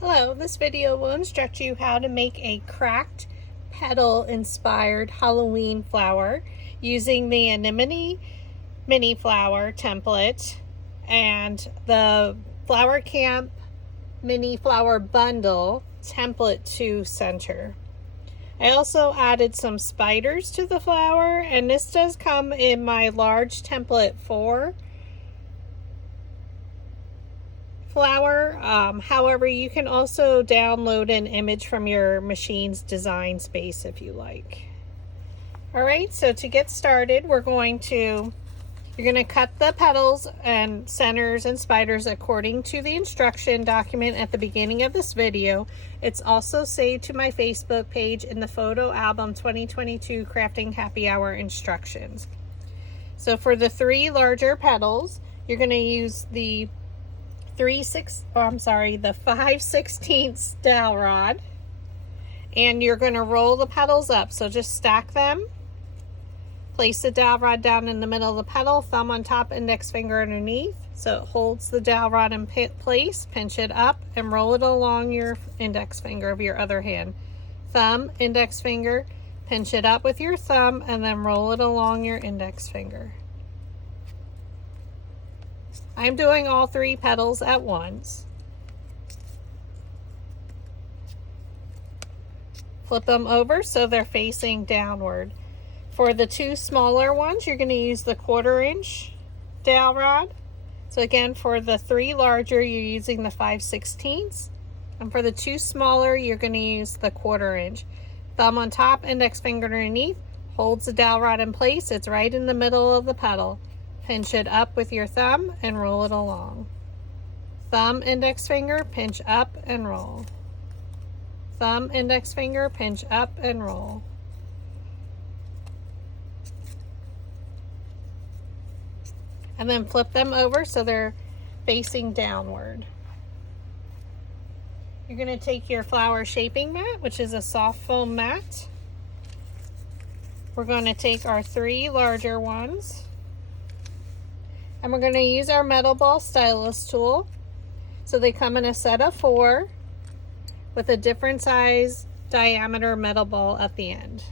Hello, this video will instruct you how to make a cracked petal inspired Halloween flower using the Anemone Mini Flower template and the Flower Camp Mini Flower Bundle template to center. I also added some spiders to the flower, and this does come in my large template 4 flower. However, you can also download an image from your machine's design space if you like. Alright, so to get started, you're going to cut the petals and centers and spiders according to the instruction document at the beginning of this video. It's also saved to my Facebook page in the photo album 2022 Crafting Happy Hour instructions. So for the 3 larger petals, you're going to use the 5/16 dowel rod, and you're going to roll the petals up. So just stack them, place the dowel rod down in the middle of the petal, thumb on top, index finger underneath so it holds the dowel rod in place. Pinch it up and roll it along your index finger of your other hand. Thumb, index finger, pinch it up with your thumb, and then roll it along your index finger. I'm doing all 3 petals at once. Flip them over so they're facing downward. For the 2 smaller ones, you're going to use the 1/4 inch dowel rod. So again, for the 3 larger, you're using the 5/16. And for the 2 smaller, you're going to use the 1/4 inch. Thumb on top, index finger underneath, holds the dowel rod in place. It's right in the middle of the petal. Pinch it up with your thumb and roll it along. Thumb, index finger, pinch up and roll. Thumb, index finger, pinch up and roll. And then flip them over so they're facing downward. You're going to take your flower shaping mat, which is a soft foam mat. We're going to take our 3 larger ones, and we're going to use our metal ball stylus tool. So they come in a set of 4 with a different size diameter metal ball at the end.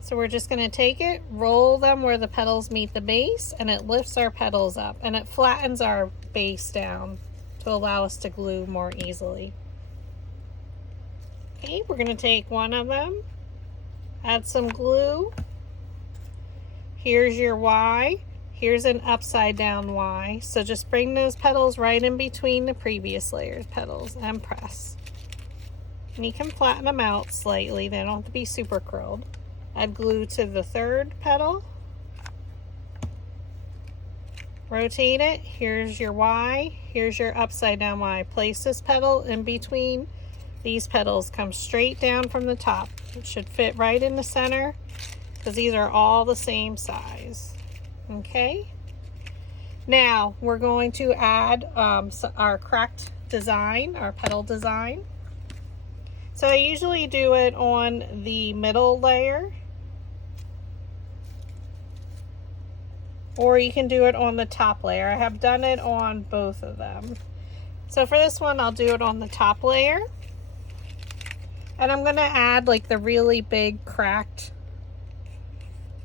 So we're just going to take it, roll them where the petals meet the base, and it lifts our petals up and it flattens our base down to allow us to glue more easily. Okay, we're going to take one of them, add some glue. Here's your Y. Here's an upside down Y. So just bring those petals right in between the previous layers petals and press. And you can flatten them out slightly. They don't have to be super curled. Add glue to the 3rd petal. Rotate it. Here's your Y. Here's your upside down Y. Place this petal in between these petals. Come straight down from the top. It should fit right in the center because these are all the same size. Okay, now we're going to add our cracked design, our petal design. So I usually do it on the middle layer, or you can do it on the top layer. I have done it on both of them. So for this one, I'll do it on the top layer, and I'm going to add like the really big cracked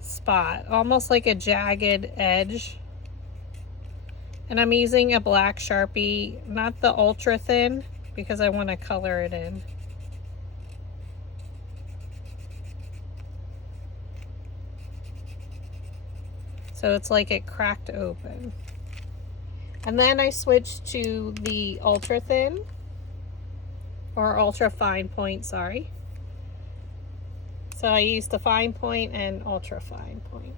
spot, almost like a jagged edge. And I'm using a black Sharpie, not the ultra thin, because I want to color it in. So it's like it cracked open. And then I switched to the ultra thin, or ultra fine point, sorry. So I used the fine point and ultra fine point.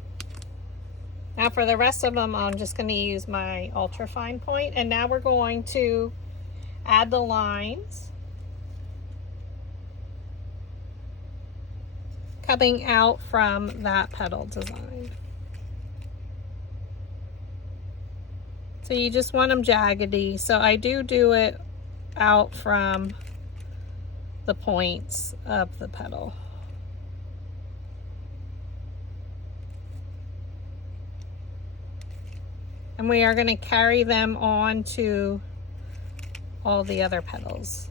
Now for the rest of them, I'm just going to use my ultra fine point. And now we're going to add the lines coming out from that petal design. So you just want them jaggedy. So I do it out from the points of the petal. And we are going to carry them on to all the other petals.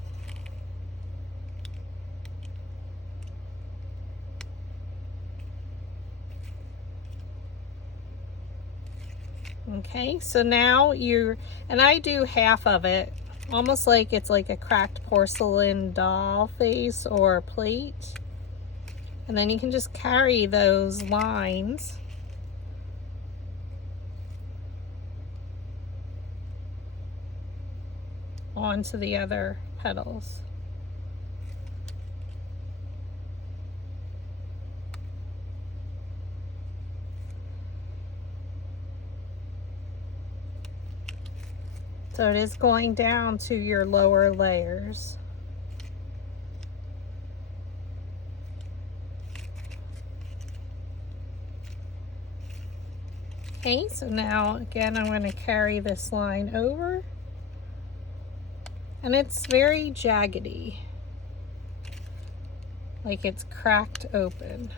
Okay, so now and I do half of it, almost like it's like a cracked porcelain doll face or plate. And then you can just carry those lines onto the other petals. So it is going down to your lower layers. Okay, so now again I'm going to carry this line over, and it's very jaggedy, like it's cracked open.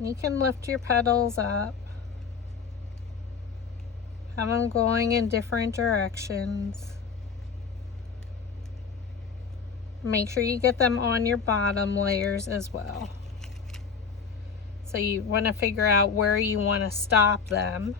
You can lift your petals up, have them going in different directions. Make sure you get them on your bottom layers as well. So you want to figure out where you want to stop them.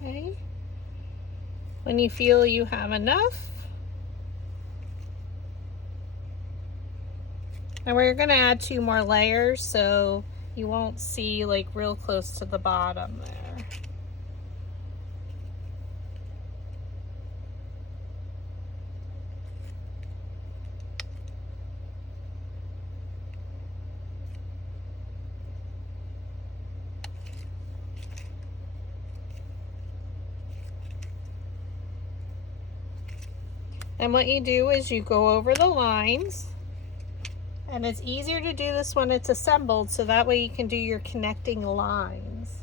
Okay. When you feel you have enough, and we're going to add 2 more layers so you won't see like real close to the bottom there. And what you do is you go over the lines, and it's easier to do this when it's assembled, so that way you can do your connecting lines.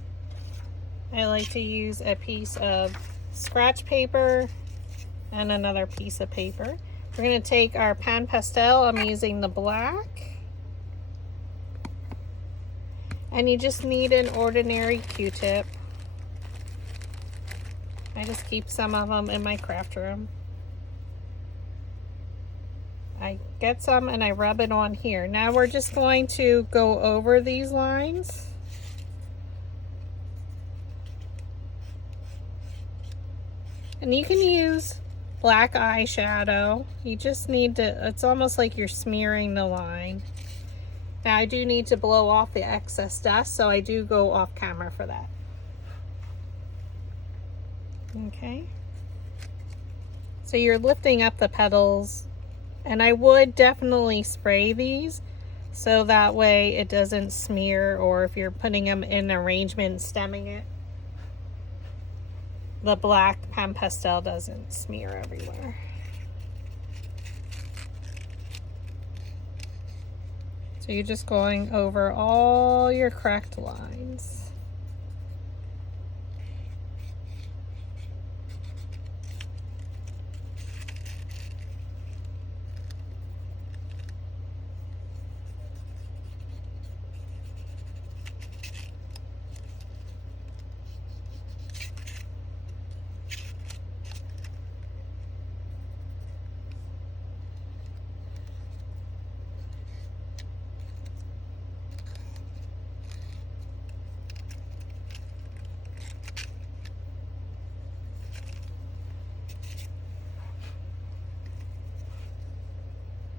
I like to use a piece of scratch paper and another piece of paper. We're going to take our pan pastel. I'm using the black. And you just need an ordinary Q-tip. I just keep some of them in my craft room. I get some and I rub it on here. Now we're just going to go over these lines. And you can use black eyeshadow. You just need to, it's almost like you're smearing the line. Now I do need to blow off the excess dust, so I do go off camera for that. Okay. So you're lifting up the petals, and I would definitely spray these so that way it doesn't smear, or if you're putting them in arrangement and stemming it, the black pan pastel doesn't smear everywhere. So you're just going over all your cracked lines.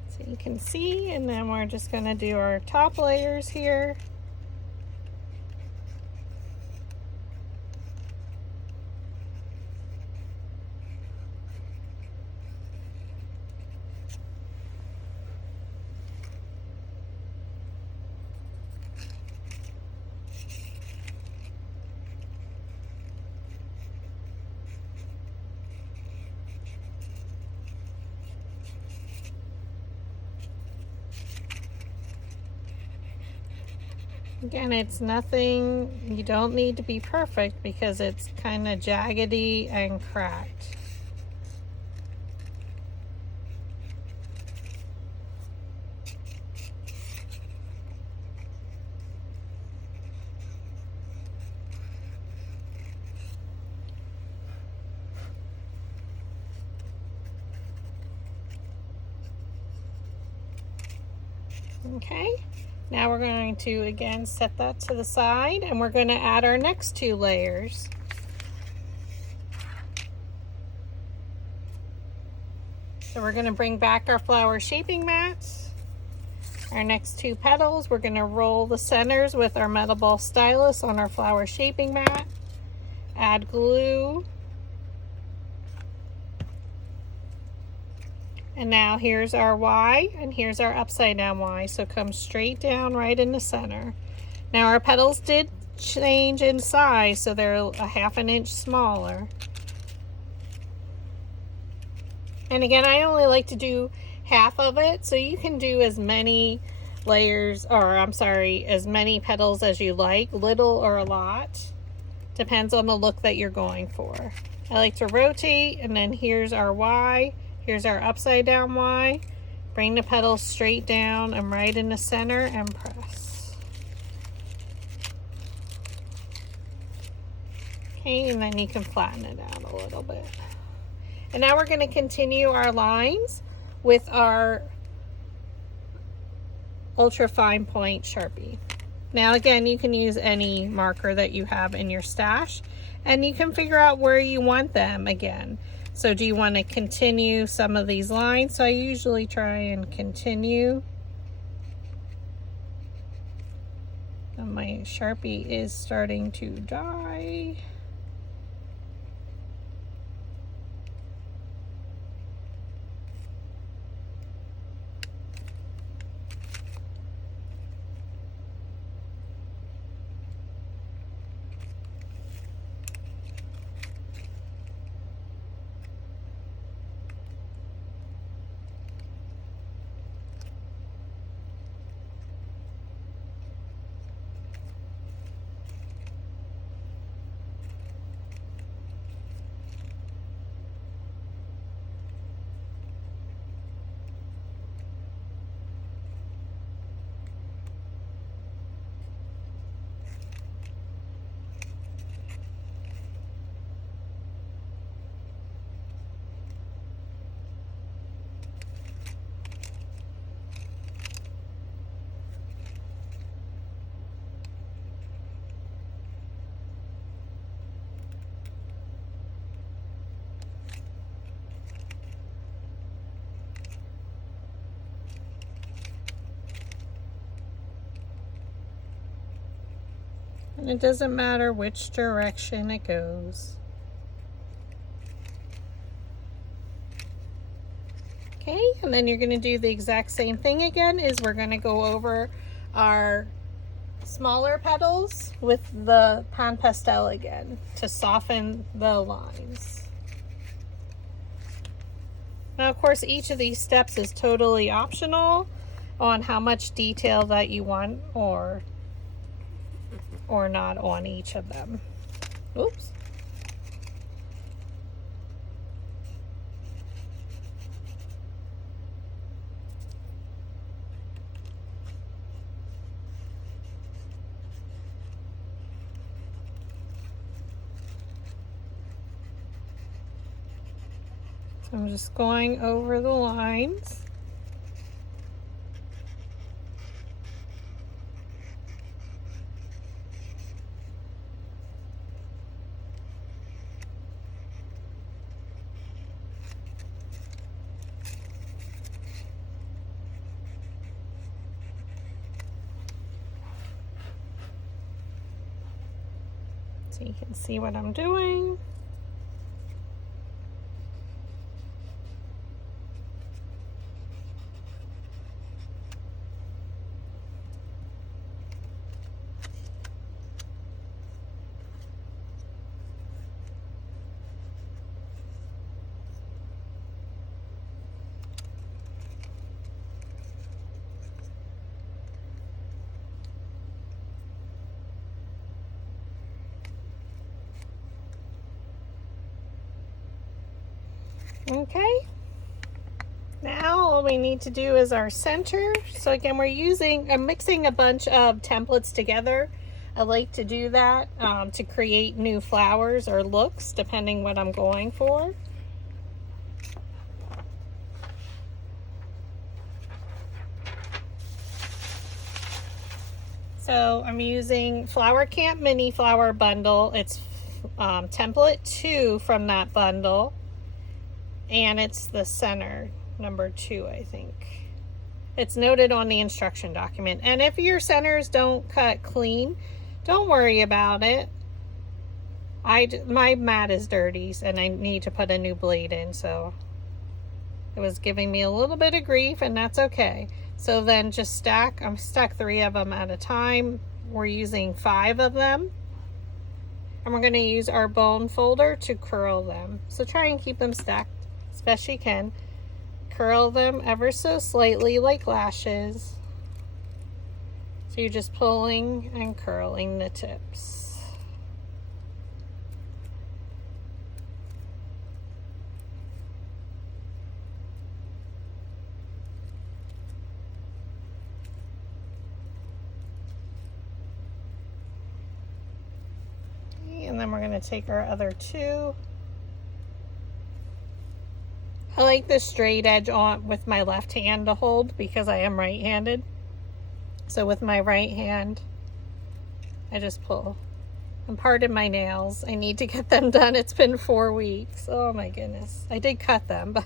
So you can see, and then we're just going to do our top layers here. Again, it's nothing, you don't need to be perfect because it's kind of jaggedy and cracked. Okay, now we're going to again set that to the side and we're going to add our next 2 layers. So we're going to bring back our flower shaping mats. Our next 2 petals, we're going to roll the centers with our metal ball stylus on our flower shaping mat. Add glue. And now here's our Y and here's our upside down Y. So come straight down right in the center. Now our petals did change in size, so they're a 1/2 inch smaller. And again, I only like to do half of it, so you can do as many layers, or I'm sorry, as many petals as you like, little or a lot. Depends on the look that you're going for. I like to rotate, and then here's our Y. Here's our upside down Y. Bring the petals straight down and right in the center and press. Okay, and then you can flatten it out a little bit. And now we're going to continue our lines with our ultra fine point Sharpie. Now again, you can use any marker that you have in your stash and you can figure out where you want them again. So do you want to continue some of these lines? So I usually try and continue. And my Sharpie is starting to die. And it doesn't matter which direction it goes. Okay, and then you're going to do the exact same thing again, is we're going to go over our smaller petals with the pan pastel again to soften the lines. Now of course each of these steps is totally optional on how much detail that you want or not on each of them. Oops. So I'm just going over the lines. So you can see what I'm doing. Okay. Now all we need to do is our center. So again, I'm mixing a bunch of templates together. I like to do that to create new flowers or looks depending what I'm going for. So I'm using Flower Camp Mini Flower Bundle. It's template 2 from that bundle. And it's the center, number 2, I think. It's noted on the instruction document. And if your centers don't cut clean, don't worry about it. My mat is dirty and I need to put a new blade in, so it was giving me a little bit of grief, and that's okay. So then just I'm stuck 3 of them at a time. We're using 5 of them. And we're going to use our bone folder to curl them. So try and keep them stacked as best you can. Curl them ever so slightly like lashes. So you're just pulling and curling the tips. And then we're going to take our other 2. I like the straight edge on with my left hand to hold because I am right-handed. So with my right hand, I just pull. And pardon my nails. I need to get them done. It's been 4 weeks. Oh my goodness. I did cut them, but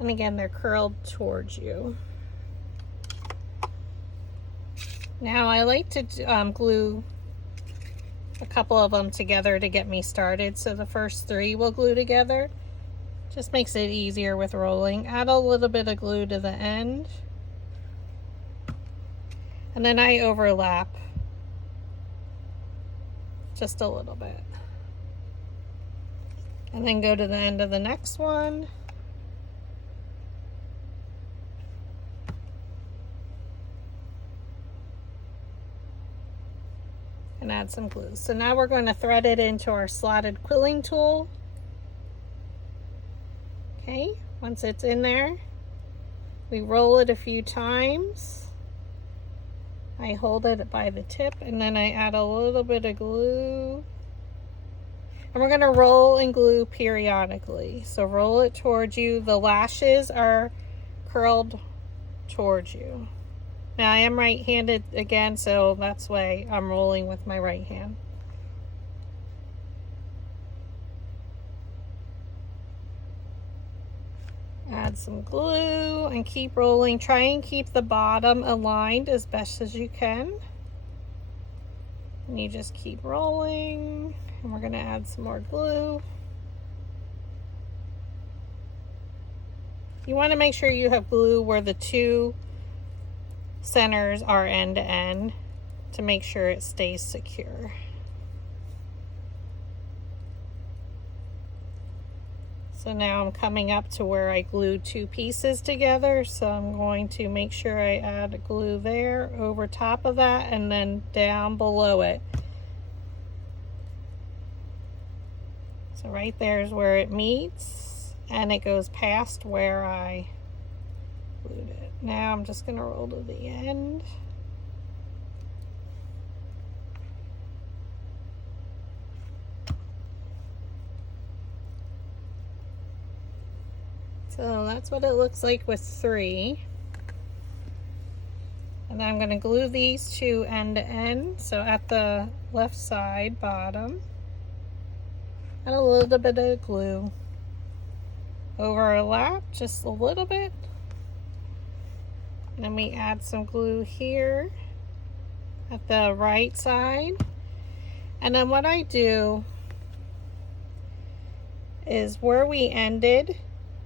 and again, they're curled towards you. Now I like to glue a couple of them together to get me started. So the first 3 will glue together. Just makes it easier with rolling. Add a little bit of glue to the end. And then I overlap just a little bit. And then go to the end of the next one. And add some glue. So now we're going to thread it into our slotted quilling tool. Okay, once it's in there, we roll it a few times. I hold it by the tip and then I add a little bit of glue. And we're going to roll and glue periodically. So roll it towards you. The lashes are curled towards you. Now I am right-handed again, so that's why I'm rolling with my right hand. Add some glue and keep rolling. Try and keep the bottom aligned as best as you can. And you just keep rolling. And we're going to add some more glue. You want to make sure you have glue where the 2 centers are end to end to make sure it stays secure. So now I'm coming up to where I glued 2 pieces together, so I'm going to make sure I add glue there over top of that and then down below it. So right there is where it meets and it goes past where I glued it. Now I'm just going to roll to the end. So that's what it looks like with 3. And I'm going to glue these 2 end to end. So at the left side bottom, and a little bit of glue. Overlap just a little bit. And then we add some glue here at the right side. And then what I do is where we ended,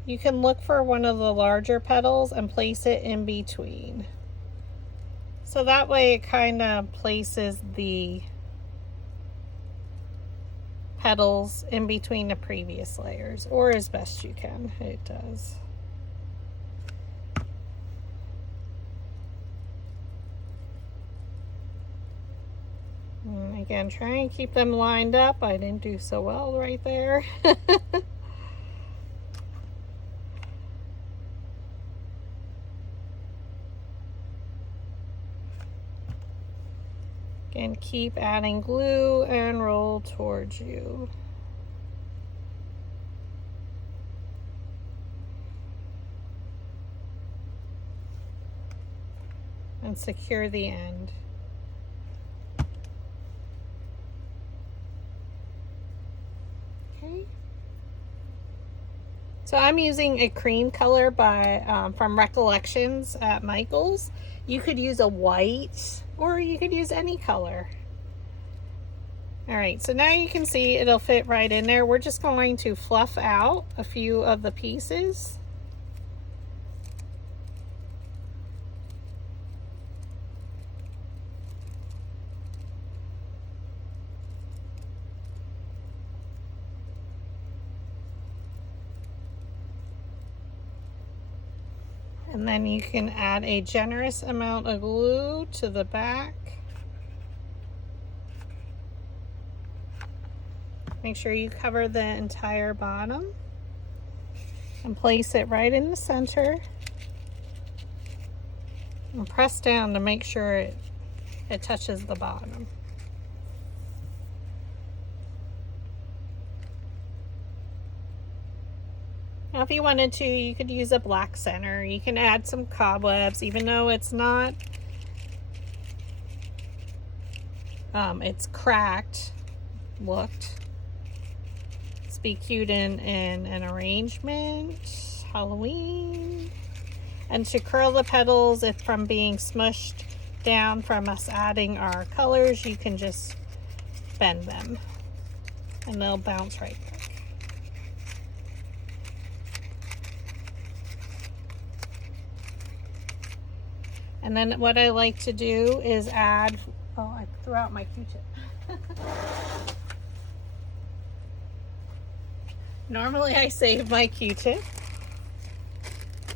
you can look for one of the larger petals and place it in between. So that way it kind of places the petals in between the previous layers, or as best you can, it does. Again, try and keep them lined up. I didn't do so well right there. Again, keep adding glue and roll towards you. And secure the end. Okay. So I'm using a cream color by from Recollections at Michael's. You could use a white or you could use any color. All right, so now you can see it'll fit right in there. We're just going to fluff out a few of the pieces. And then you can add a generous amount of glue to the back. Make sure you cover the entire bottom and place it right in the center. And press down to make sure it touches the bottom. Now if you wanted to, you could use a black center. You can add some cobwebs, even though it's not, it's cracked, looked. It's be cute in an arrangement, Halloween. And to curl the petals, if from being smushed down from us adding our colors, you can just bend them and they'll bounce right back. And then what I like to do is add, oh, I threw out my Q-tip. Normally I save my Q-tip.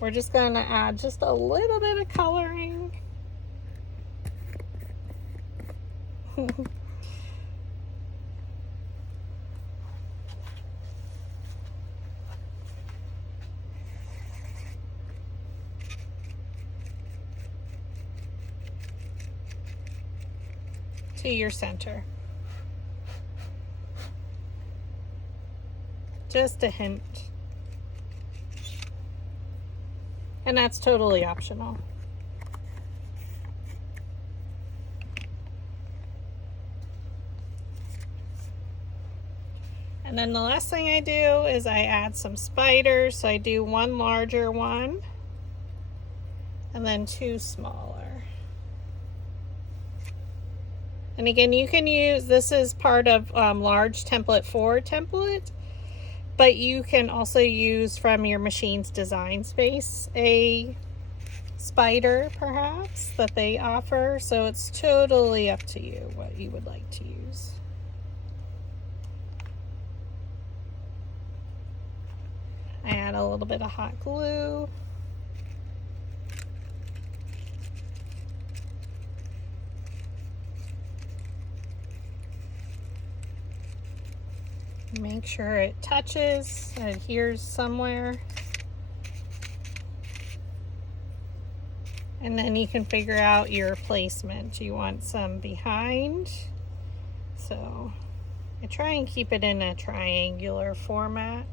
We're just going to add just a little bit of coloring. To your center. Just a hint. And that's totally optional. And then the last thing I do is I add some spiders. So I do one larger one and then two smaller. And again, you can use, this is part of large template 4 template, but you can also use from your machine's design space a spider perhaps that they offer. So it's totally up to you what you would like to use. I add a little bit of hot glue. Make sure it touches, adheres somewhere. And then you can figure out your placement. Do you want some behind? So I try and keep it in a triangular format.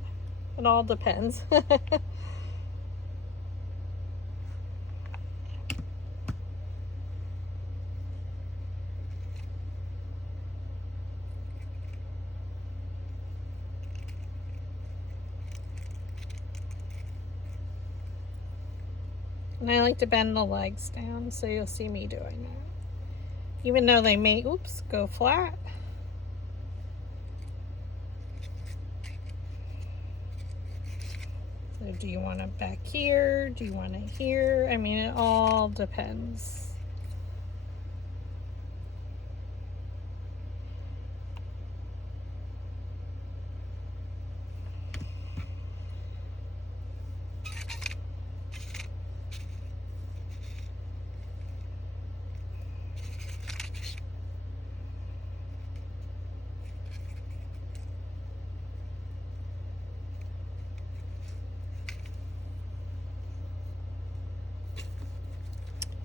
It all depends. And I like to bend the legs down, so you'll see me doing that. Even though they may, oops, go flat. So do you want it back here? Do you want it here? I mean, it all depends.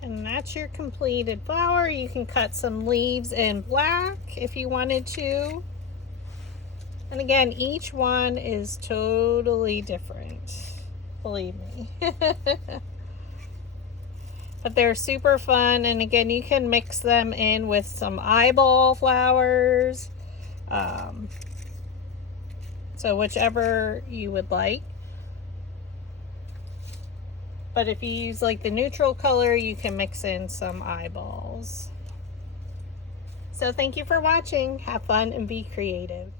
And that's your completed flower. You can cut some leaves in black if you wanted to. And again, each one is totally different, believe me. But they're super fun, and again, you can mix them in with some eyeball flowers. So whichever you would like. But if you use like the neutral color, you can mix in some eyeballs. So thank you for watching. Have fun and be creative.